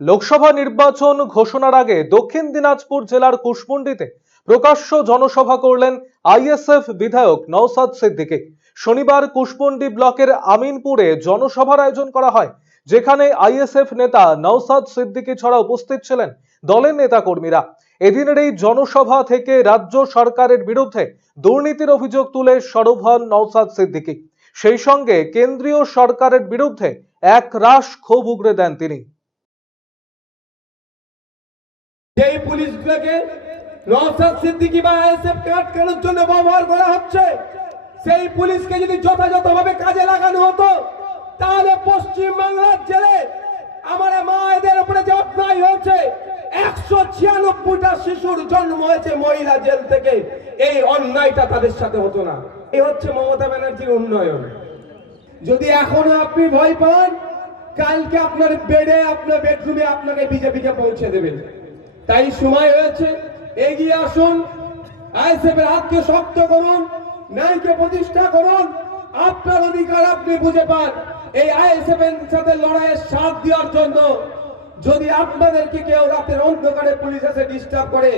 লোকসভা নির্বাচন ঘোষণার আগে দক্ষিণ দিনাজপুর জেলার কুশমন্ডিতে প্রকাশ্য জনসভা করলেন আইএসএফ বিধায়ক নওসাদ সিদ্দিকী। শনিবার কুশমন্ডি ব্লকের আমিনপুরে জনসভার আয়োজন করা হয়, যেখানে আইএসএফ নেতা নওসাদ সিদ্দিকী ছাড়া উপস্থিত ছিলেন দলের নেতাকর্মীরা। এদিনের এই জনসভা থেকে রাজ্য সরকারের বিরুদ্ধে দুর্নীতির অভিযোগ তুলে সরব হন নওসাদ সিদ্দিকী। সেই সঙ্গে কেন্দ্রীয় সরকারের বিরুদ্ধে এক রাশ ক্ষোভ উগরে দেন তিনি। যেই পুলিশগুলোকে নওশাদ সিদ্দিকি বা আইএসএফ কে আটকানোর জন্য ব্যবহার করা হচ্ছে, সেই পুলিশকে যদি যথাযথভাবে কাজে লাগানো হতো, তাহলে পশ্চিম বাংলার জেলে আমার মায়েদের উপরে যে অন্যায় হয়েছে, একশো ছিয়ানব্বইটা শিশুর জন্ম হয়েছে মহিলা জেল থেকে। এই অন্যায়টা তাদের সাথে হতো না। এই হচ্ছে মমতা ব্যানার্জির উন্নয়ন। যদি এখনও আপনি ভয় পান, কালকে আপনার বেডে, আপনার বেডরুমে আপনাকে বিজেপিকে পৌঁছে দেবে। তাই সময় হয়েছে, এগিয়ে আসুন। আইএসএফের হাতকে শক্ত করুন, ন্যায়কে প্রতিষ্ঠা করুন। আপনার অধিকার আপনি বুঝে পান। এই আইএসএফ এর সাথে লড়াইয়ের সাথ দেওয়ার জন্য যদি আপনাদেরকে কেউ রাতের অন্ধকারে পুলিশ এসে ডিস্টার্ব করে,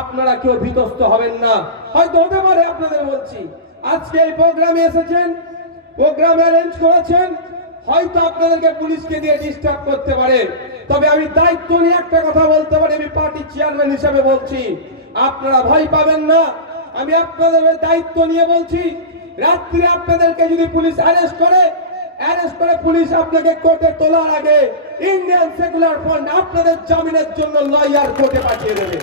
আপনারা কেউ বিতস্ত হবেন না। হয়তো হতে পারে, আপনাদের বলছি। আজকে এই প্রোগ্রামে এসেছেন, প্রোগ্রাম অ্যারেঞ্জ করেছেন হয়তো আপনাদেরকে পুলিশকে দিয়ে ডিস্টার্ব করতে পারে। তবে আমি দায়িত্ব নিয়ে একটা কথা বলতে পারি, আমি পার্টির চেয়ারম্যান হিসেবে বলছি। আপনারা ভয় পাবেন না। আমি আপনাদের দায়িত্ব নিয়ে বলছি, রাত্রে আপনাদেরকে যদি পুলিশ অ্যারেস্ট করে অ্যারেস্ট করে পুলিশ আপনাকে কোর্টে তোলার আগে ইন্ডিয়ান সেকুলার ফান্ড আপনাদের জামিনের জন্য লয়ার কোর্টে পাঠিয়ে দেবে।